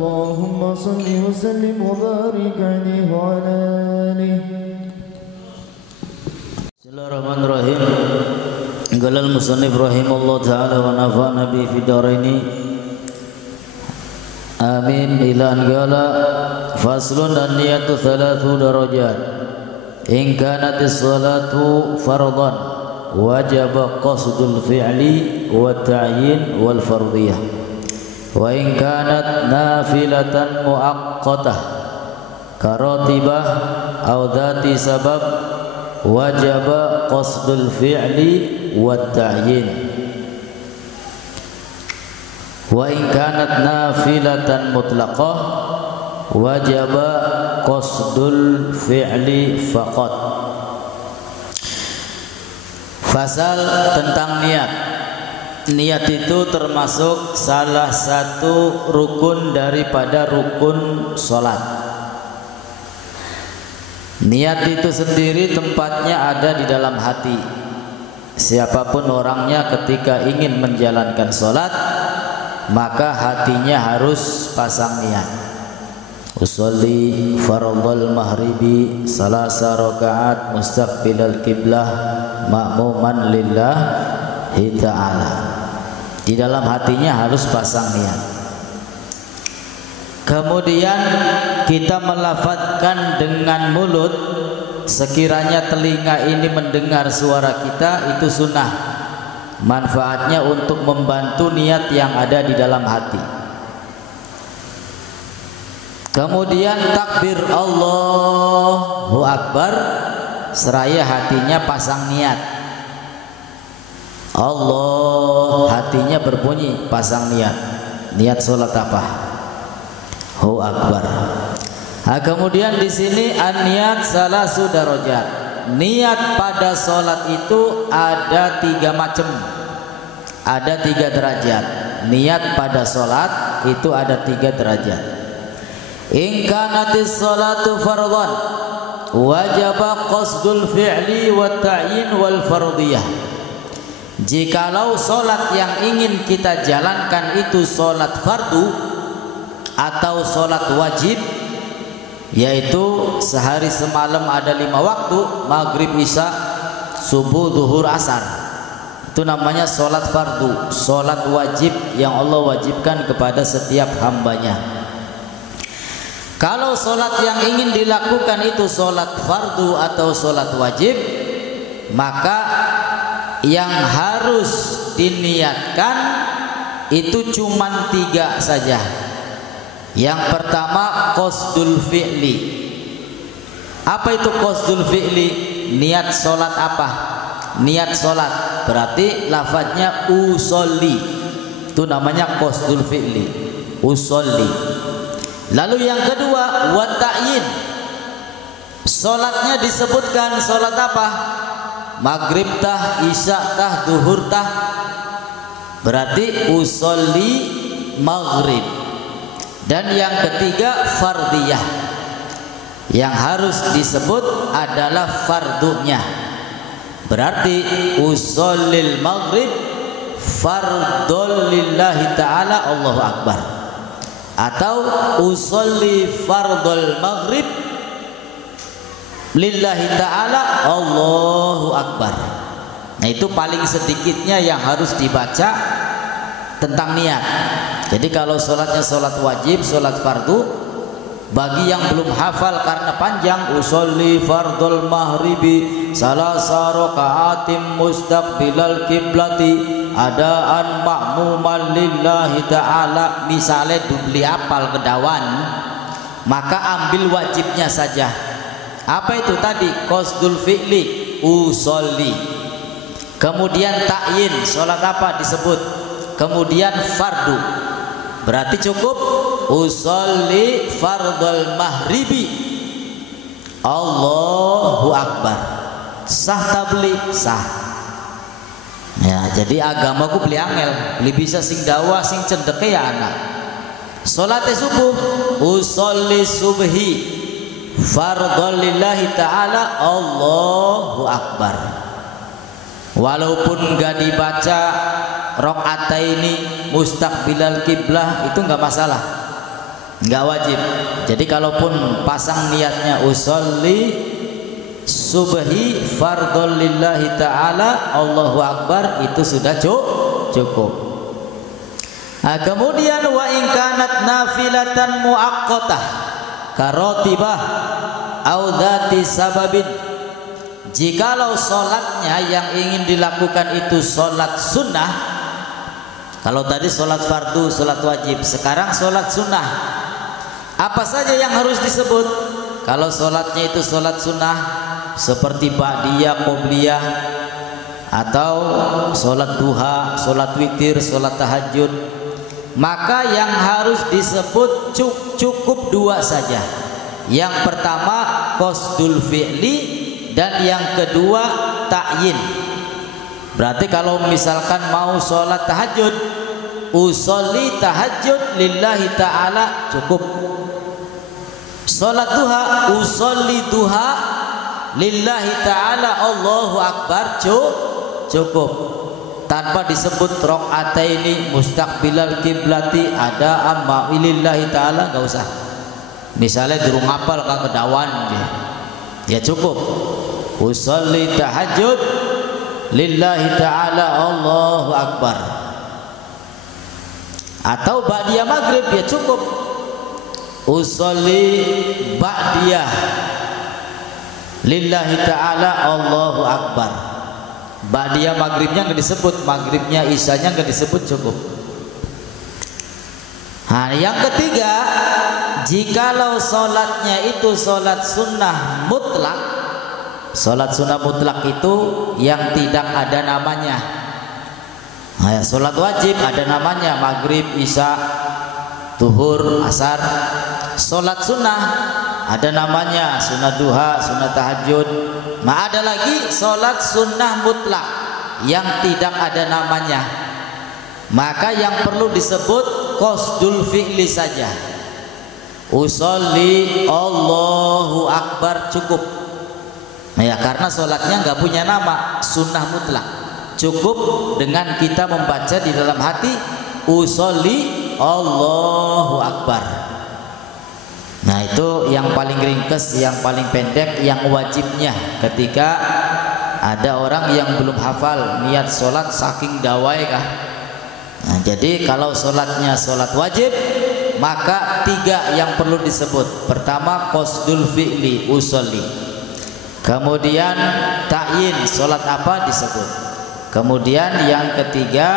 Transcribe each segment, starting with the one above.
اللهم صل وسلم وبارك عليه وعلى آله. Bismillahirrahmanirrahim. Qala al-musannif rahimahullah ta'ala wa nafa'ana bi fid dharaini. Amin. Ila an qala faslun an-niyatu 3 darajat. In kanat as-salatu fardhan wajaba qasdul fi'li wa ta'yin wal fardiyah. Wa in kanat nafilatan muaqqatah karatibah aw dhati sabab wajaba qasdul fi'li wa ta'yin. Wa in kanat nafilatan mutlaqah wajaba qasdul fi'li faqat. Fasal tentang niat. Niat itu termasuk salah satu rukun daripada rukun sholat. Niat itu sendiri tempatnya ada di dalam hati. Siapapun orangnya ketika ingin menjalankan sholat, maka hatinya harus pasang niat. Usolli fardhal maghribi salasa rakaat mustaqbilal qiblah ma'muman lillahi ta'ala. Di dalam hatinya harus pasang niat. Kemudian kita melafadzkan dengan mulut. Sekiranya telinga ini mendengar suara kita, itu sunnah. Manfaatnya untuk membantu niat yang ada di dalam hati. Kemudian takbir Allahu Akbar, seraya hatinya pasang niat. Allah, hatinya berbunyi pasang niat. Niat sholat apa? Allahu Akbar. Nah, kemudian di sini an-niyat salasu darajat. Niat pada sholat itu ada 3 macam. Ada 3 derajat. Niat pada sholat itu ada 3 derajat. In kanatis sholatu fardhan wajaba qasdul fi'li wa ta'yin wal fardiyah. Jikalau sholat yang ingin kita jalankan itu sholat fardu atau sholat wajib, yaitu sehari semalam ada 5 waktu, maghrib, isya, subuh, zuhur, asar. Itu namanya sholat fardu, sholat wajib yang Allah wajibkan kepada setiap hambanya. Kalau sholat yang ingin dilakukan itu sholat fardu atau sholat wajib, maka yang harus diniatkan itu cuma 3 saja. Yang pertama qasdul fi'li. Apa itu qasdul fi'li? Niat sholat apa? Niat sholat berarti lafadznya usolli. Itu namanya qasdul fi'li, usolli. Lalu yang kedua wa ta'yin. Sholatnya disebutkan sholat apa? Maghrib tah, isya tah, duhur tah. Berarti usolli maghrib. Dan yang ketiga fardiyah. Yang harus disebut adalah fardunya. Berarti usollil maghrib fardul lillahi ta'ala Allahu Akbar. Atau usolli fardul maghrib lillahi ta'ala Allahu Akbar. Nah, itu paling sedikitnya yang harus dibaca tentang niat. Jadi kalau sholatnya sholat wajib, sholat fardu, bagi yang belum hafal karena panjang, usolli fardul maghribi salasa rakaatim mustaqbilal kiblati adaan ma'muman lillahi ta'ala. Misalnya beli apal kedawan, maka ambil wajibnya saja. Apa itu tadi? Qasdul fi'li, usolli. Kemudian ta'yin, sholat apa disebut? Kemudian fardu, berarti cukup usolli fardul mahribi Allahu Akbar. Sah tabli? Sah. Ya, jadi agamaku beli angel, beli bisa sing dawa sing cendeke ya anak. Salatnya subuh, usolli subhi fardhul lillahi ta'ala Allahu Akbar. Walaupun gak dibaca rakaataini mustaqbilal kiblah, itu nggak masalah. nggak wajib. Jadi kalaupun pasang niatnya usolli subhi fardhon lillahi ta'ala Allahu Akbar, itu sudah cukup. Nah, kemudian wa in kanat nafilatan muaqqatah karotibah au dzati sababin, jikalau sholatnya yang ingin dilakukan itu sholat sunnah. Kalau tadi sholat fardu, sholat wajib, sekarang sholat sunnah. Apa saja yang harus disebut? Kalau sholatnya itu sholat sunnah seperti ba'diyah, qobliyah, atau sholat duha, sholat witir, sholat tahajud, maka yang harus disebut cukup dua saja. Yang pertama qasdul fi'li, dan yang kedua ta'yin. Berarti kalau misalkan mau sholat tahajud, usolli tahajud lillahi ta'ala, cukup. Sholat duha, usolli duha lillahi ta'ala Allahu Akbar, cukup. Tanpa disebut rakaataini mustaqbilal kiblati ada amma lillahi ta'ala, enggak usah. Misalnya durung ngapal ka kedawan ya cukup. Usolli tahajud lillahi ta'ala Allahu Akbar. Atau ba'diyah maghrib ya cukup. Usolli ba'diyah lillahi ta'ala Allahu Akbar. Ba'diyah maghribnya nggak disebut, maghribnya isyanya nggak disebut, cukup. Nah, yang ketiga, jikalau sholatnya itu sholat sunnah mutlak. Sholat sunnah mutlak itu yang tidak ada namanya. Nah, sholat wajib ada namanya, maghrib, isya, zuhur, asar. Sholat sunnah ada namanya, sunnah duha, sunnah tahajud. Nah, ada lagi sholat sunnah mutlak yang tidak ada namanya. Maka yang perlu disebut qasdul fi'li saja. Usolli Allahu Akbar, cukup. Ya, karena sholatnya nggak punya nama, sunnah mutlak. Cukup dengan kita membaca di dalam hati usolli Allahu Akbar. Nah, itu yang paling ringkes, yang paling pendek, yang wajibnya. Ketika ada orang yang belum hafal niat sholat saking dawai kah. Nah, jadi kalau sholatnya sholat wajib, maka tiga yang perlu disebut. Pertama qasdul fi'li, usolli. Kemudian ta'yin, sholat apa disebut. Kemudian yang ketiga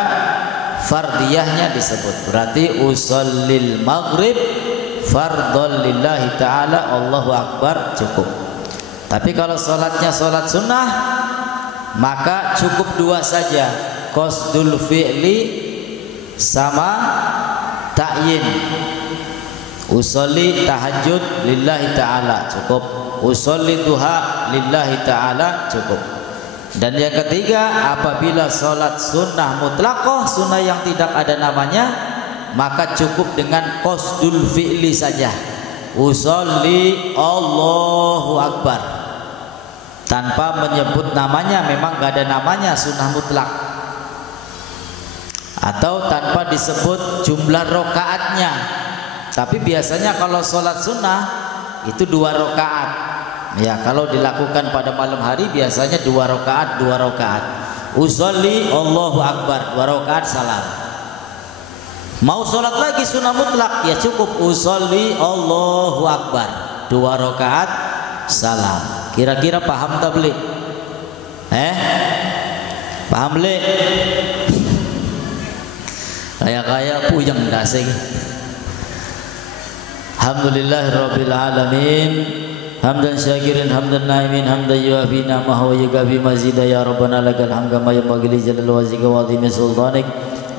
fardiyahnya disebut. Berarti usallil maghrib fardhon lillahi ta'ala Allahu Akbar, cukup. Tapi kalau sholatnya sholat sunnah, maka cukup dua saja, qasdul fi'li sama ta'yin. Usolli tahajud lillahi ta'ala, cukup. Usolli duha lillahi ta'ala, cukup. Dan yang ketiga, apabila sholat sunnah mutlaqah, sunnah yang tidak ada namanya, maka cukup dengan qasdul fi'li saja. Usolli Allahu Akbar, tanpa menyebut namanya. Memang gak ada namanya sunnah mutlak. Atau tanpa disebut jumlah rokaatnya. Tapi biasanya kalau sholat sunnah itu 2 rokaat. Ya, kalau dilakukan pada malam hari biasanya 2 rokaat, 2 rokaat. Usolli Allahu Akbar, 2 rokaat salam. Mau sholat lagi sunnah mutlak, ya cukup usolli Allahu Akbar, 2 rokaat salam. Kira-kira paham tak beli? Paham beli? Kayak puyeng dasing. Alhamdulillahirabbil alamin. Hamdan syakirin, hamdan naimin, hamdan yuafi ni'amahu wa yukafi mazidah. Ya Rabbana lakal hamdu kama yanbaghi li jalali wajhika wa 'azimi sultanik.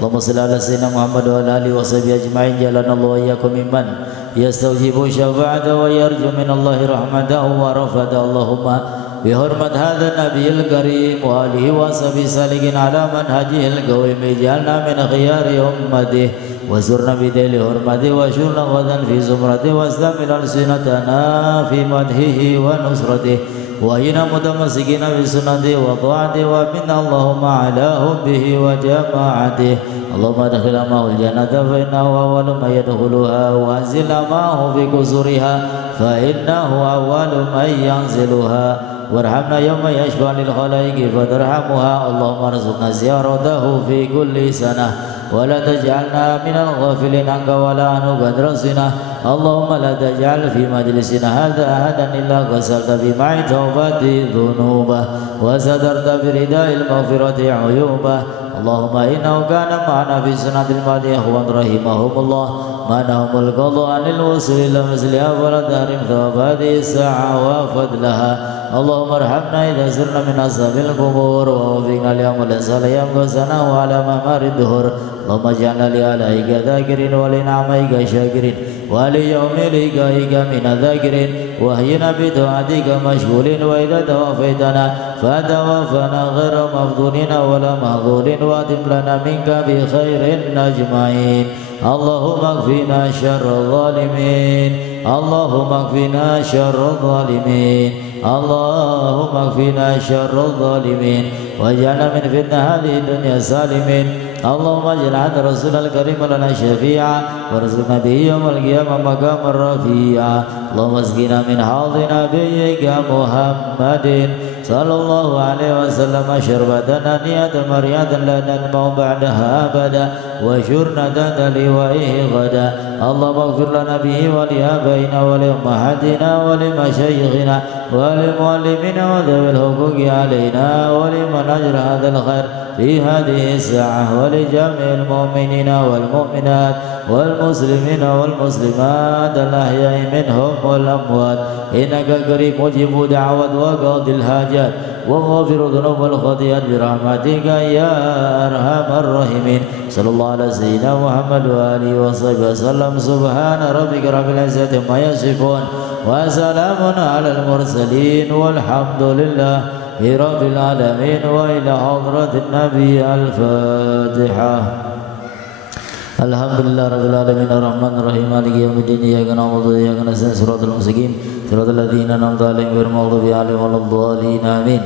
Allahumma shalli ala sayyidina Muhammad wa ala alihi wa sahbihi ajma'in. Jalanallahu wa iyyakum mimman yastawjibu syafa'ata wa yarju minallahi rahmatahu wa rafata. Allahumma bihurmat hadzal nabiyil karim wa alihi wa sahbihi salikin ala manhajihil qawim, ij'alna min khiyari ummatihi وزرنا بديل حرمته وشرنا غدا في زمرته واستعمل ألسنتنا في مدحه ونصرته وإنا متمسكين بسنته وطاعته ومنا اللهم على حبه وجماعته. اللهم ادخل معه الجنة فإنه أول من يدخلها وانزل معه في قصورها فإنه أول من ينزلها وارحمنا يوم يشفع للخلائق فترحمها اللهم ارزقنا زيارته في كل سنة ولا تجعلنا من الغافلين عنك ولا عنه قد رسنا اللهم لا تجعل في مجلسنا هذا أحدا إلا غسلت في معي توبتي ذنوبه وسترت برداء المغفرة عيوبه اللهم إنه كان معنا في السنة الماضية إخوان رحمهم الله منهم القضاء عن الوصول إلى مثلها فلا تحرم ثواب هذه الساعة وفضلها اللهم ارحمنا إذا سرنا من أصحاب القبور ووفقنا ليوم الصالح وسنه على ممر الدهور اللهم اجعلنا لآلائك ذاكرين ولنعمائك شاكرين وليوم لقائك من الذاكرين وأحينا بطاعتك مشغولين وإذا توفيتنا فتوفنا غير مفضولين ولا مهضولين وأتم لنا منك بخير أجمعين اللهم اكفنا شر الظالمين اللهم اكفنا شر الظالمين اللهم اكفنا شر الظالمين واجعلنا من فتنة هذه الدنيا سالمين اللهم اجعل عند رسول الكريم لنا شفيعا وارزقنا به يوم القيامة مقام رفيعا اللهم اسقنا من حوض نبيك محمد صلى الله عليه وسلم شربة هنيئة مريئة لا ننمو بعدها أبدا وشرنة لوائه غدا اللهم اغفر لنا به ولآبائنا ولأمهاتنا ولمشايخنا ولمعلمنا وذوي الحقوق علينا ولمن أجر هذا الخير في هذه الساعة ولجميع المؤمنين والمؤمنات والمسلمين والمسلمات الأحياء منهم والأموات إنك قريب مجيب دعوة وقاضي الحاجات وغافر ذنوب الخطيئات برحمتك يا أرحم الراحمين صلى الله على سيدنا محمد وآله وصحبه وسلم سبحان ربك رب العزة عما يصفون وسلام على المرسلين والحمد لله رب العالمين وإلى حضرة النبي الفاتحة. Alhamdulillah rabbil alamin arrahmanir rahim maliki yaumiddin iyyaka na'budu wa iyyaka nasta'in siratal mustaqim siratal ladzina an'amta 'alaihim ghairil maghdubi 'alaihim waladdallin amin.